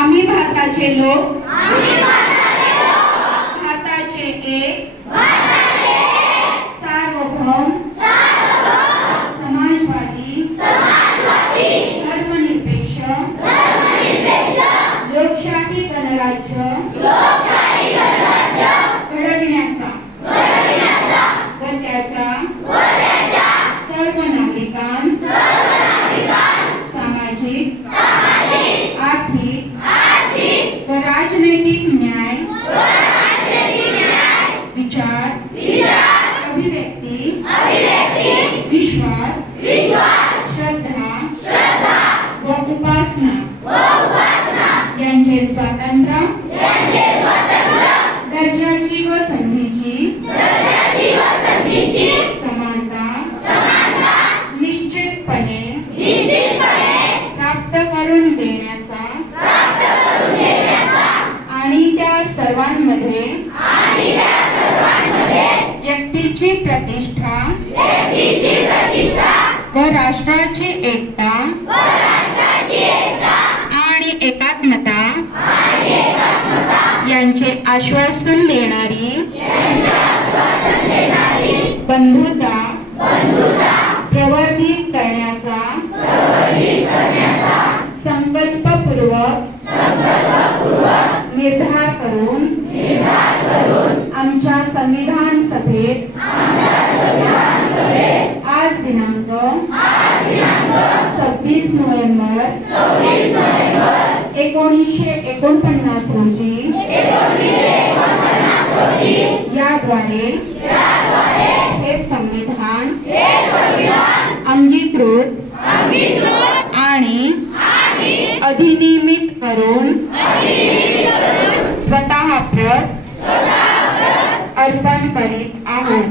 आम्ही भारताचे लोक, भारताचे एक सार्वभौम समाजवादी धर्मनिरपेक्ष लोकशाही गणराज्य घडविण्याचा व त्याच्या सर्व नागरिकांस सामाजिक आर्थिक व राजनैतिक न्याय विचार अभिव्यक्ती विश्वास श्रद्धा व उपासना यांचे स्वातंत्र्य दर्जाची व संधीची समानता निश्चितपणे प्राप्त करून देण्याचा आणि त्या सर्वांमध्ये व्यक्तीची प्रतिष्ठा व राष्ट्राची एकता आणि एकात्मता यांचे आश्वासन देणारी बंधुता प्रवर्धित करण्याचा संकल्पपूर्वक निर्धार करून आमच्या संविधान सभेत आज दिनांक 26 नोव्हेंबर 1949 रोजी याद्वारे हे संविधान अंगीकृत आणि अधिनियमित करून स्वतः प्रत अर्पण करीत आहोत।